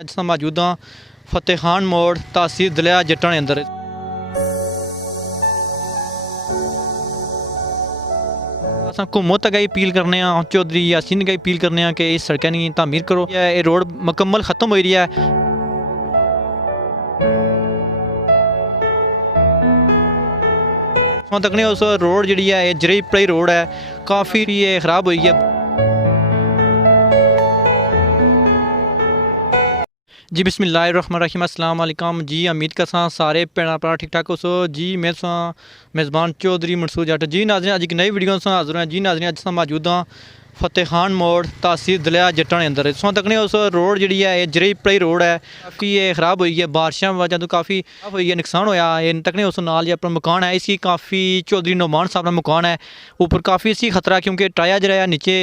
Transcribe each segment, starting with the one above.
ਅੱਜ ਤਾਂ ਮੌਜੂਦ ਹਾਂ ਫਤਿਹ ਖਾਨ ਮੋੜ ਤਹਿਸੀਲ ਦਲਿਆ ਜੱਟਾਂ ਦੇ ਅੰਦਰ। असां हुकूमत अगर अपील करने चौधरी यासीन अगर अपील करने कि इस सड़कें की तामीर करो। ये रोड मुकम्मल खत्म हो रही है। तकने उस रोड जी है जराई पारी रोड है काफ़ी ये खराब हुई है। जी बिस्मिल्लाहिर्रहमानिर्रहीम अस्सलाम वालेकुम जी। उम्मीद करसा सारे भैन भरा ठीक ठाक हो जी। मेरे सा मेज़बान चौधरी मंसूर जट जी। नाज़रीन अज एक नई वीडियो से हाज़िर हैं जी। नाज़रीन अज मौजूद हाँ फतेह खान मोड़ तहसील दलिया जट्टां दे अंदर। सो तकने उस रोड जी है जराई पारी रोड है काफ़ी ये खराब हुई है। बारिशों वजह तो काफ़ी खराब हुई है, नुकसान होया है। तकने उस नाल अपना मकान है इसकी काफ़ी चौधरी नुमान साहब का मकान है ऊपर काफ़ी इसकी खतरा क्योंकि टाया जरा नीचे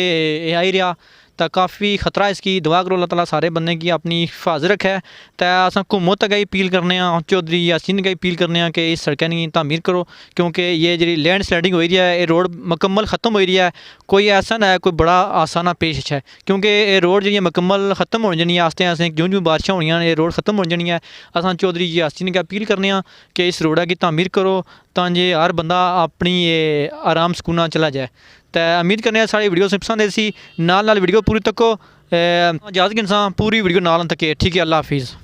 आई रहा तो काफ़ी खतरा इसकी। दुआ करो अल्लाह ताला सारे बंदे की अपनी हिफाजत रखे। तो अस हुकूमत अगर अपील करने चौधरी यासीन अगर अपील करने कि इस सड़कें की तामीर करो क्योंकि ये जी लैंड स्लाइडिंग हो रही है ये रोड मुकम्मल ख़त्म हो रही है। कोई ऐसा ना है कोई बड़ा आसाना पेश है क्योंकि ये रोड जी मुकम्मल ख़त्म हो जानी है। आस्ते आस्ते ज्यों ज्यों बारिशां होनियां ये रोड ख़त्म हो जानी है। अस चौधरी यासीन अगर अपील करने कि इस रोडा की तामीर करो ताकि हर बंदा अपनी ये आराम सुकून चला जाए। तो उम्मीद करने सारी वीडियो पसंद आई सी नाल वीडियो पूरी तको इजाज़त इंसान पूरी वीडियो नाल तक। ठीक है, अल्लाह हाफिज़।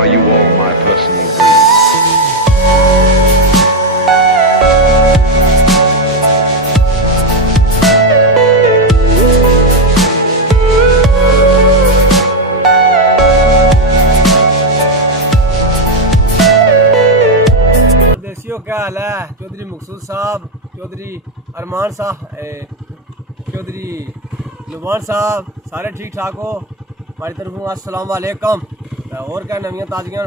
are you all my personal breed? देसियों क्या हाल है। चौधरी मकसूद साहब, चौधरी अरमान साहब, चौधरी लुबान साहब, सारे ठीक ठाक हो। हमारी तरफ अस्सलाम वालेकुम। और क्या नवियां ताज़ियां